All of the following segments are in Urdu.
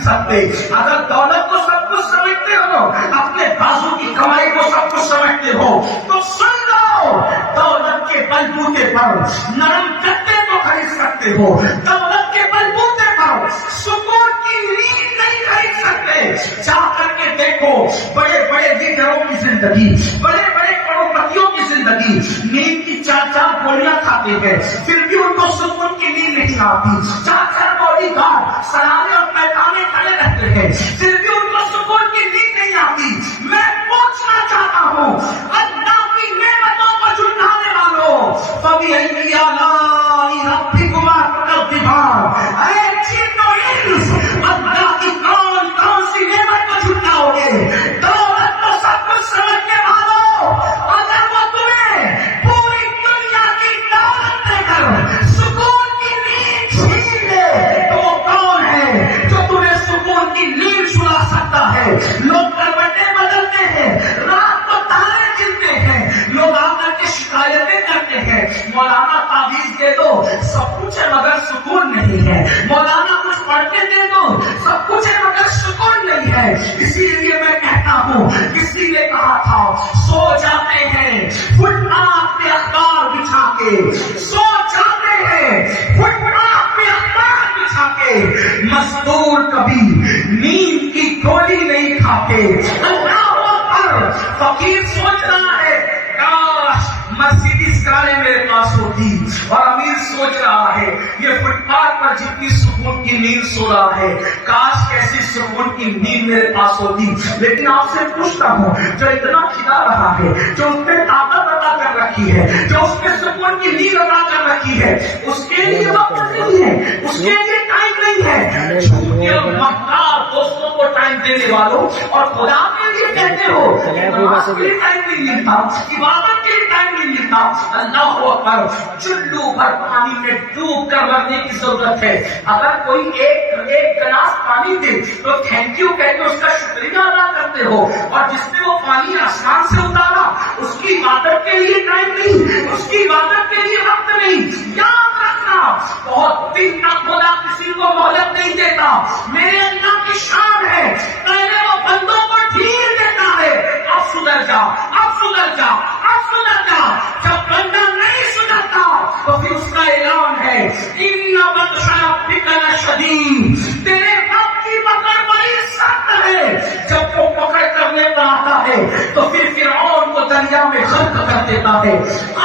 خرید سکتے. اگر دولت کو سب کچھ سمجھتے ہو, اپنے بازو کی کمائی کو سب کچھ سمجھتے ہو, تو سن لو, دولت کے بلبوتے پر نرم گدے کو خرید سکتے ہو, دولت کے بلبوتے پر سکون کی نیند نہیں خرید سکتے. جا کر کے دیکھو بڑے بڑے لیڈروں کی زندگی, بڑے بڑے کروڑپتیوں کی زندگی, نیند کی 4 گولیاں کھاتے ہیں, پھر بھی ان کو سکون کی نیند نہیں آتی. 4 باڈی گارڈ سرانے اور پیدانے کھڑے رہتے ہیں, پھر بھی ان کو سکون کی نیند نہیں آتی. میں پوچھنا چاہتا ہوں, اللہ کی نعمتوں کو جھٹلانے والوں, فَبِأَيِّ آلَاءِ رَبِّكُمَا تُكَذِّبَانِ, اے جن و انس, اللہ کی کون کون سی نعمت کو جھٹلاؤ گے؟ دولت تو سب کچھ سمجھنے والوں, اگر وہ تمہیں پوری دنیا کی دولت دے کر سکون کی نیند چھین لے, تو وہ کون ہے جو تمہیں سکون کی نیند چھڑا سکتا ہے؟ لوگ کروٹیں بدلتے ہیں, رات کو تارے گنتے ہیں, لوگ آ کر کے شکایتیں کرتے ہیں, مولانا تعویذ دے دو, سب کچھ ہے مگر سکون نہیں ہے. مولانا کچھ پڑھ کے دے دو, سب کچھ ہے مگر سکون نہیں ہے. اسی لیے میں کہتا ہوں, کسی نے کہا تھا سو جاتے ہیں فٹ پاتھ پہ اخبار بچھا کے, سو جاتے ہیں فٹ پاتھ پہ اخبار بچھا کے, مزدور کبھی نیند کی گولی نہیں کھاتے. اللہ اکبر. فقیر سوچ رہا ہے کاش مرسیڈیز کاریں میرے پاس ہوتی, اور امیر سوچ رہا ہے یہ فٹ پاتھ پر جتنی سکون کی نیند سو رہا ہے, کاش کیسی سکون کی نیند میرے پاس ہوتی. لیکن آپ سے پوچھتا ہوں, جو اتنا کھلا رہا ہے, جو اس پہ طاقت عطا کر رکھی ہے, جو اس پہ سکون کی نیند عطا کر رکھی ہے, اس کے لیے وقت نہیں ہے, اس کے لیے ٹائم نہیں ہے. جھوٹے مکار دوستوں کو ٹائم دینے والوں, اور خدا کے لیے کہتے ہو نماز کے لیے ٹائم نہیں ملتا, عبادت کے لیے ٹائم نہیں ملتا. اللہ اکبر. چلو بھر پانی میں ڈوب کر مرنے کی ضرورت ہے. اگر کوئی ایک گلاس پانی دے تو تھینک یو کہہ کے اس کا شکریہ ادا کرتے ہو, اور جس نے وہ پانی آسمان سے اتارا اس کی عبادت کے لیے ٹائم نہیں, اس کی عبادت کے لیے وقت نہیں. یاد رکھنا, بہت دن تک خدا کسی کو مہلت نہیں دیتا. میرے اللہ کی شان ہے, پہلے وہ بندوں کو ڈھیل دیتا ہے, اب سدھر جا, اب سدھر جا, اب سدھر جا. جب بندہ نہیں سدھرتا تو پھر اس کا اعلان ہے ان بطش ربک لشدید, تیرے رب کی پکڑ بڑی سخت ہے. جب وہ پکڑ کرنے پر آتا ہے تو پھر فرعون کو دریا میں غرق کر دیتا ہے.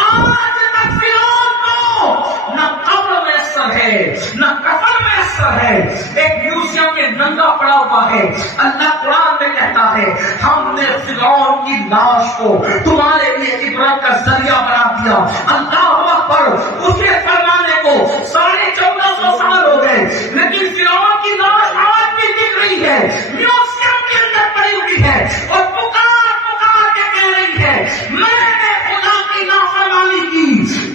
آج تک فرعون کو نہ قبر میسر ہے نہ کفن میسر ہے, ایک میوزیم میں ننگا پڑا ہوا ہے. اللہ قرآن میں کہتا ہے ہم نے فرعون کی لاش کو تمہارے لیے عبرت کا ذریعہ بنا دیا. اللہ اکبر. اسے فرمانے کو 1450 سال ہو گئے, لیکن فرعون کی لاش آج بھی دکھ رہی ہے, میوزیم کے اندر پڑی ہوئی ہے, اور پکار پکار کے کہہ رہی ہے میں نے خدا کی نافرمانی کی,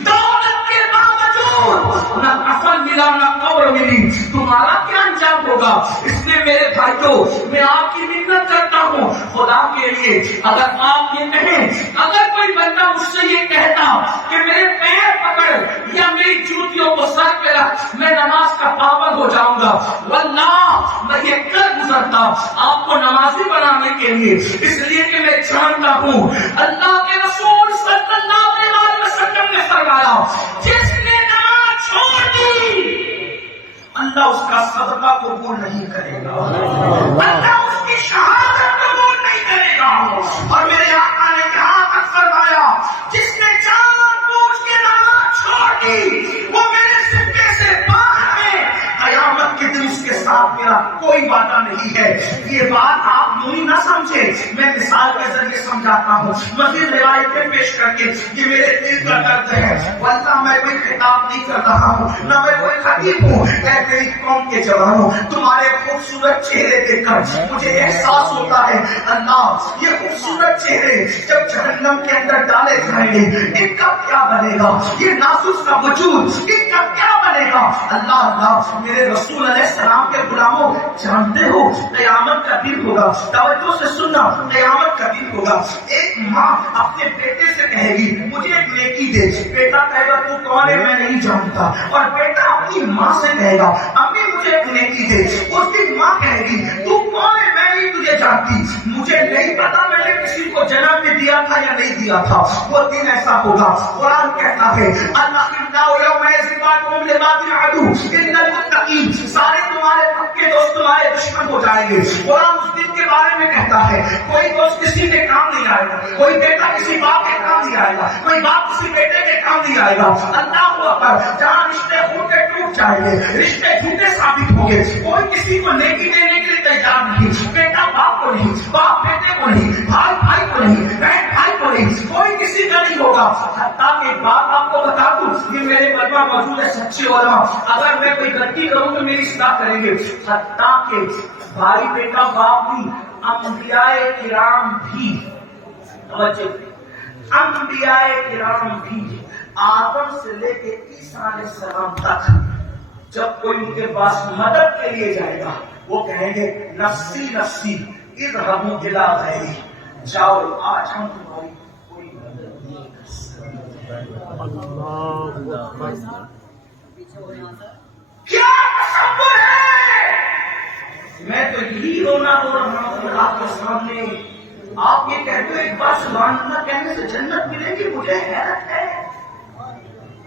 دولت کے باوجود نہ کفن ملا نہ قبر ملی. تمہارا کیا انجام ہوگا؟ اس لیے میرے بھائیوں, میں آپ کی منت کرتا ہوں خدا کے لیے, اگر آپ یہ کہیں, اگر کوئی بندہ مجھ سے یہ کہتا کہ میرے پیر پکڑ یا میری جوتیوں کو سر پہ رکھ, میں نماز کا پابند ہو جاؤں گا, واللہ میں یہ کر گزرتا آپ کو نمازی بنانے کے لیے. اس لیے کہ میں جانتا ہوں اللہ کے رسول صلی اللہ علیہ وسلم نے فرمایا جس نے نماز چھوڑ دی اللہ اس کا صدقہ قبول نہیں کرے گا, اللہ اس کی شہادت قبول نہیں کرے گا. اور میرے آقا نے کہا تک فرمایا جس نے جان بوجھ کے نماز چھوڑ دی وہ میرے سکے سے باہر ہے, قیامت کے دن اس کے ساتھ میرا کوئی وعدہ نہیں ہے. یہ بات آپ یوں ہی نہ سمجھے, میں مثال کے ذریعے سمجھاتا ہوں, مزید روایتیں پیش کر کے. یہ میرے دل کا درد ہے, واللہ میں کوئی خطاب نہیں کر رہا ہوں, نہ میں کوئی خطیب ہوں. اے میری قوم کے جوانوں, تمہارے خوبصورت چہرے دیکھ کر مجھے احساس ہوتا ہے اللہ یہ خوبصورت چہرے جب جہنم کے اندر ڈالے جائیں گے ان کا کیا بنے گا, یہ نازک کا وجود ان کا کیا بنے گا. اللہ اللہ میرے رسول علیہ السلام کے غلاموں, جانتے ہو قیامت کا دن ہوگا, توجہ سے سننا, قیامت کا دن ہوگا. ایک ماں اپنے بیٹے سے کہے گی مجھے ایک نیکی دے, بیٹا کہے گا تو کون ہے میں نہیں جانتا, اور بیٹا اپنی ماں سے کہے گا امی مجھے نیکی دے. اس دن ماں کہے گی تو کون ہے, میں نہیں تجھے جانتی, مجھے نہیں پتا میں نے کسی کو جنم میں دیا تھا یا نہیں دیا تھا. وہ دن ایسا ہوگا. قرآن کہتا ہے سارے تمہارے پکے دوست تمہارے دشمن ہو جائیں گے. قرآن اس دن کے بارے میں کہتا ہے کوئی دوست کسی کے کام نہیں آئے گا, کوئی بیٹا کسی باپ کے کام نہیں آئے گا, کوئی باپ کسی بیٹے کے کام نہیں آئے گا. اللہ اکبر. جہاں رشتے خون کے ٹوٹ جائیں گے, رشتے جھوٹے ثابت ہوں گے, کوئی کسی کو نیکی دینے کے لیے تیار نہیں, بیٹا باپ کو نہیں, باپ بیٹے کو نہیں, بھائی بھائی کو نہیں, بہن بھائی کو نہیں, کوئی کسی کا نہیں ہوگا. حتیٰ کہ بات آپ کو بتا دوں, یہ میرے مجمع موجود ہے سچے علماء, اگر میں کوئی غلطی کروں تو میری اصلاح کریں گے. حتیٰ کہ بھائی بیٹا باپ بھی, انبیاء کرام بھی, انبیاء کرام بھی آدم سے لے کے عیسیٰ علیہ السلام تک جب کوئی ان کے پاس مدد کے لیے جائے گا وہ کہیں گے نفسی نفسی اذهبوا الی غیری, جاؤ آج ہم تمہاری کوئی مدد نہیں کر سکتے. کیا تصور ہے, میں تو یہی رونا رو رہا ہوں آپ کے سامنے. آپ یہ کہتے ہو ایک بار سبحان اللہ کہنے سے جنت ملے گی, مجھے حیرت ہے.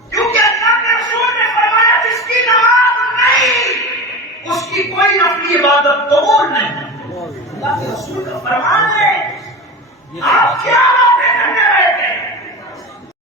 کیونکہ اللہ کے رسول نے فرمایا جس کی نماز نہیں اس کی کوئی نفلی عبادت قبول نہیں. اللہ کے رسول کا فرمان ہے. آپ کیا